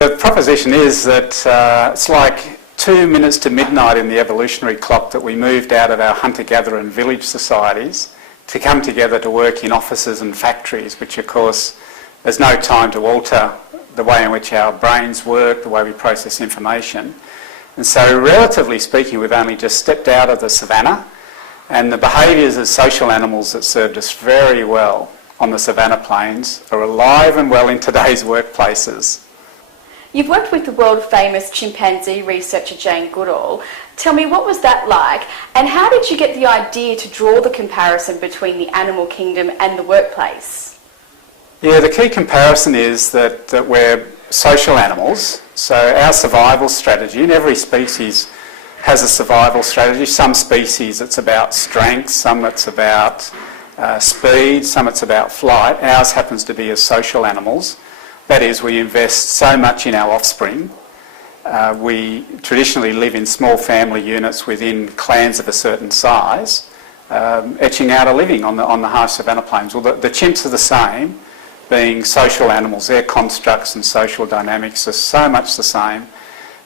The proposition is that it's like 2 minutes to midnight in the evolutionary clock that we moved out of our hunter-gatherer and village societies to come together to work in offices and factories, which of course there's no time to alter the way in which our brains work, the way we process information. And so relatively speaking, we've only just stepped out of the savannah, and the behaviours as social animals that served us very well on the savannah plains are alive and well in today's workplaces. You've worked with the world-famous chimpanzee researcher Jane Goodall. Tell me, what was that like, and how did you get the idea to draw the comparison between the animal kingdom and the workplace? Yeah, the key comparison is that we're social animals, so our survival strategy, and every species has a survival strategy. Some species it's about strength, some it's about speed, some it's about flight. Ours happens to be as social animals. That is, we invest so much in our offspring. We traditionally live in small family units within clans of a certain size, etching out a living on the harsh savannah plains. Well, the chimps are the same, being social animals. Their constructs and social dynamics are so much the same.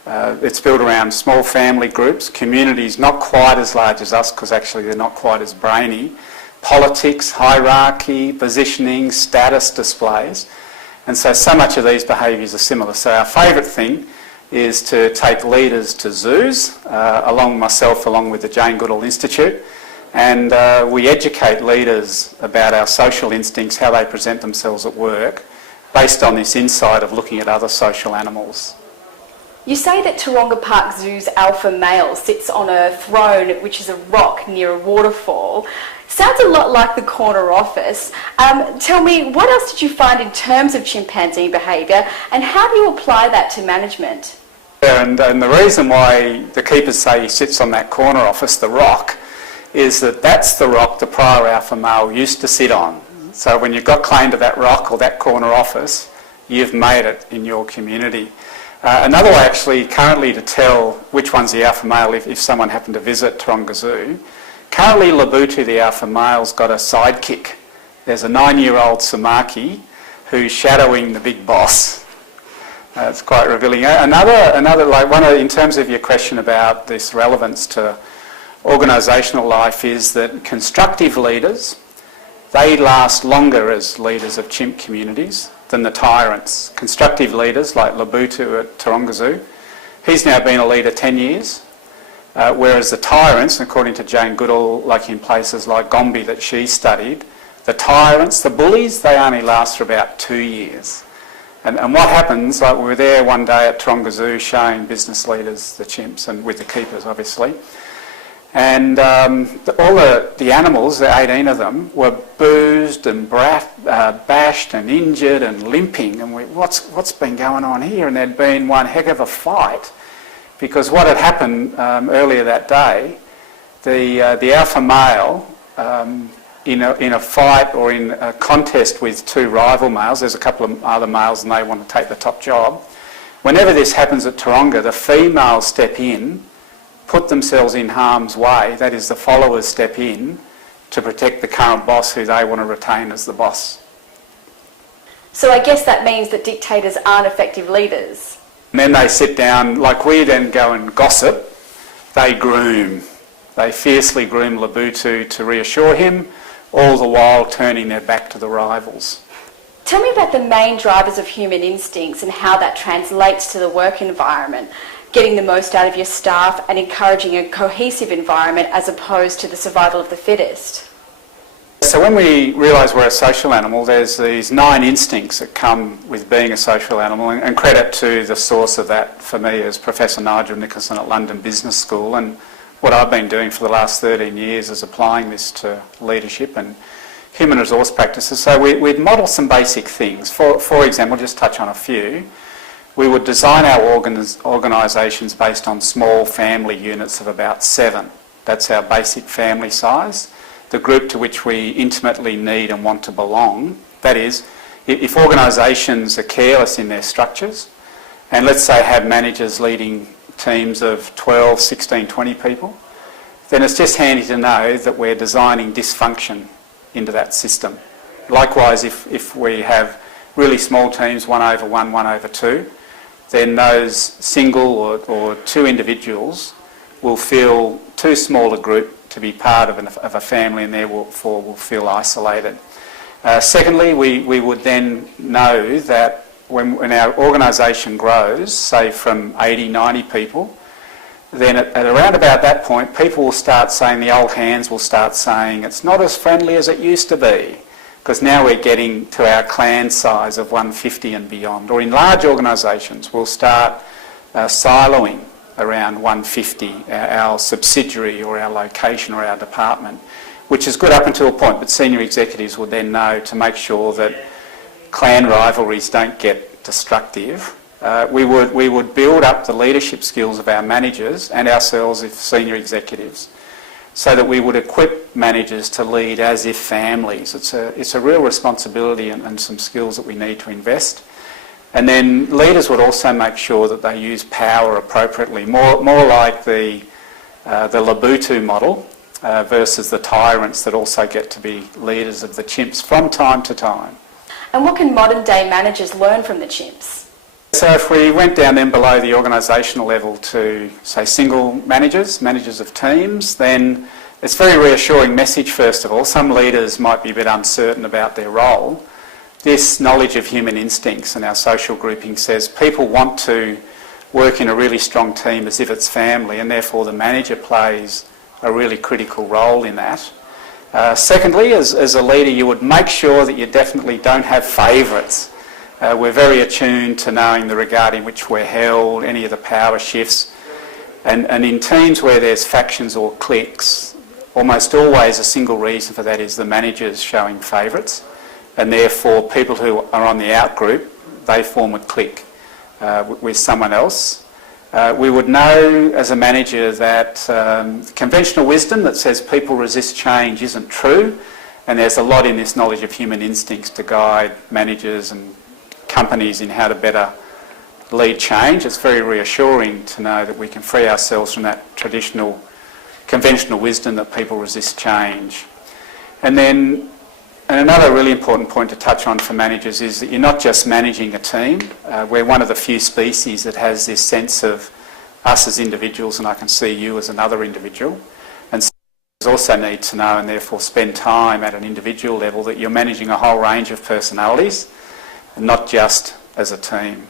It's built around small family groups, communities not quite as large as us because actually they're not quite as brainy, politics, hierarchy, positioning, status displays. And so much of these behaviours are similar. So our favourite thing is to take leaders to zoos, along with the Jane Goodall Institute, and we educate leaders about our social instincts, how they present themselves at work, based on this insight of looking at other social animals. You say that Taronga Park Zoo's alpha male sits on a throne which is a rock near a waterfall. Sounds a lot like the corner office. Tell me, what else did you find in terms of chimpanzee behaviour, and how do you apply that to management? Yeah, and the reason why the keepers say he sits on that corner office, the rock, is that that's the rock the prior alpha male used to sit on. So when you've got claim to that rock or that corner office, you've made it in your community. Another way actually currently to tell which one's the alpha male if someone happened to visit Taronga Zoo, currently Labutu, the alpha male's got a sidekick. There's a 9-year-old Samaki who's shadowing the big boss. It's quite revealing. Another like one in terms of your question about this relevance to organisational life is that constructive leaders, they last longer as leaders of chimp communities than the tyrants. Constructive leaders like Labutu at Taronga Zoo, he's now been a leader 10 years, whereas the tyrants, according to Jane Goodall, like in places like Gombe that she studied, the tyrants, the bullies, they only last for about 2 years. And what happens, like we were there one day at Taronga Zoo showing business leaders the chimps and with the keepers obviously, and all the animals, the 18 of them, were boozed and bashed and injured and limping, and what's been going on here? And there'd been one heck of a fight, because what had happened earlier that day, the alpha male, in a fight or in a contest with two rival males, there's a couple of other males and they want to take the top job, whenever this happens at Taronga, the females step in, put themselves in harm's way, that is the followers step in to protect the current boss who they want to retain as the boss. So I guess that means that dictators aren't effective leaders. And then they sit down, like we then go and gossip, they groom. They fiercely groom Labutu to reassure him, all the while turning their back to the rivals. Tell me about the main drivers of human instincts and how that translates to the work environment, getting the most out of your staff and encouraging a cohesive environment as opposed to the survival of the fittest. So when we realise we're a social animal, there's these 9 instincts that come with being a social animal, and credit to the source of that for me is Professor Nigel Nicholson at London Business School, and what I've been doing for the last 13 years is applying this to leadership and human resource practices. So we'd model some basic things. For example, just touch on a few. We would design our organisations based on small family units of about 7. That's our basic family size, the group to which we intimately need and want to belong. That is, if organisations are careless in their structures, and let's say have managers leading teams of 12, 16, 20 people, then it's just handy to know that we're designing dysfunction into that system. Likewise, if we have really small teams, 1/1, 1/2, then those single or two individuals will feel too small a group to be part of a family, and therefore will feel isolated. Secondly, we would then know that when our organisation grows, say from 80, 90 people, then at around about that point, people will start saying, the old hands will start saying, it's not as friendly as it used to be, because now we're getting to our clan size of 150 and beyond. Or in large organisations, we'll start siloing around 150, our subsidiary or our location or our department, which is good up until a point, but senior executives will then know to make sure that clan rivalries don't get destructive. We would build up the leadership skills of our managers and ourselves as senior executives, so that we would equip managers to lead as if families. It's a real responsibility and some skills that we need to invest. And then leaders would also make sure that they use power appropriately, more like the Labutu model versus the tyrants that also get to be leaders of the chimps from time to time. And what can modern day managers learn from the chimps? So if we went down then below the organisational level to, say, single managers of teams, then it's a very reassuring message, first of all. Some leaders might be a bit uncertain about their role. This knowledge of human instincts and our social grouping says people want to work in a really strong team as if it's family, and therefore the manager plays a really critical role in that. Secondly, as a leader, you would make sure that you definitely don't have favourites. We're very attuned to knowing the regard in which we're held, any of the power shifts. And in teams where there's factions or cliques, almost always a single reason for that is the managers showing favourites, and therefore people who are on the out group, they form a clique with someone else. We would know as a manager that conventional wisdom that says people resist change isn't true, and there's a lot in this knowledge of human instincts to guide managers and companies in how to better lead change. It's very reassuring to know that we can free ourselves from that traditional conventional wisdom that people resist change. And another really important point to touch on for managers is that you're not just managing a team. We're one of the few species that has this sense of us as individuals, and I can see you as another individual. And so also need to know and therefore spend time at an individual level that you're managing a whole range of personalities and not just as a team.